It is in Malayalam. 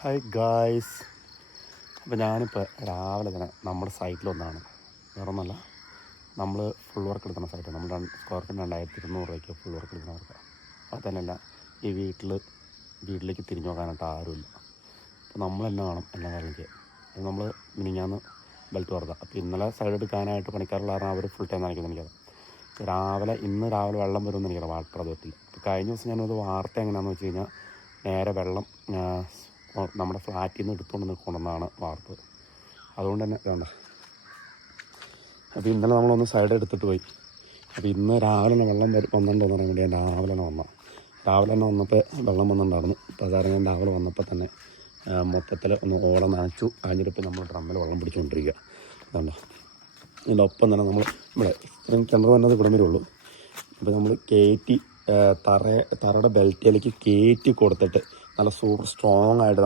Hi guys. അപ്പോൾ ഞാനിപ്പോൾ രാവിലെ തന്നെ നമ്മുടെ സൈറ്റിലൊന്നാണ്, വേറെ ഒന്നല്ല, നമ്മൾ ഫുൾ വർക്ക് എടുക്കുന്ന സൈറ്റ്. നമ്മൾ സ്ക്വയർ ഫീറ്റ് 2200 രൂപയ്ക്ക് ഫുൾ വർക്ക് എടുക്കുന്നവർക്ക്. അത് തന്നെയല്ല, ഈ വീട്ടിലേക്ക് തിരിഞ്ഞു നോക്കാനായിട്ട് ആരുമില്ല. അപ്പോൾ നമ്മൾ തന്നെ വേണം എല്ലാ കാര്യം ചെയ്യാൻ. അത് നമ്മൾ മിനിഞ്ഞാന്ന് ബെൽറ്റ് വർക്കാം. അപ്പോൾ ഇന്നലെ സൈഡ് എടുക്കാനായിട്ട് പണിക്കാരുള്ള കാരണം അവർ ഫുൾ ടൈം നനയ്ക്കുന്നത് എനിക്കത്. ഇന്ന് രാവിലെ വെള്ളം വരുമെന്ന് എനിക്കത് വാട്ടർ അതോറിറ്റിയിൽ. അപ്പോൾ കഴിഞ്ഞ ദിവസം ഞാനത് വാർത്ത എങ്ങനെയാണെന്ന് വെച്ച് കഴിഞ്ഞാൽ, നേരെ വെള്ളം നമ്മുടെ ഫ്ലാറ്റിൽ നിന്ന് എടുത്തുകൊണ്ട് കൊണ്ടുവന്നാണ് വാർത്തത്. അതുകൊണ്ട് തന്നെ വേണ്ട. അപ്പോൾ ഇന്നലെ നമ്മളൊന്ന് സൈഡ് എടുത്തിട്ട് പോയി. അപ്പോൾ ഇന്ന് രാവിലെ തന്നെ വെള്ളം വന്നിട്ടുണ്ടെന്ന് പറയാൻ വേണ്ടി ഞാൻ രാവിലെ തന്നെ വന്നപ്പോൾ വെള്ളം വന്നിട്ടുണ്ടായിരുന്നു. അപ്പോൾ അതായത് ഞാൻ രാവിലെ വന്നപ്പോൾ തന്നെ മൊത്തത്തിൽ ഒന്ന് ഓളം നനച്ചു. അതിനിപ്പോൾ നമ്മൾ ഡ്രമ്മിൽ വെള്ളം പിടിച്ചുകൊണ്ടിരിക്കുക. അതുകൊണ്ടോ ഇതിൻ്റെ ഒപ്പം തന്നെ നമ്മൾ ഇവിടെ ഇത്രയും കിണർ വന്നത് ഇവിടെ വരുള്ളൂ. അപ്പോൾ നമ്മൾ കയറ്റി തറയുടെ ബെൽറ്റിലേക്ക് കയറ്റി കൊടുത്തിട്ട് നല്ല സൂപ്പർ സ്ട്രോങ് ആയിട്ട്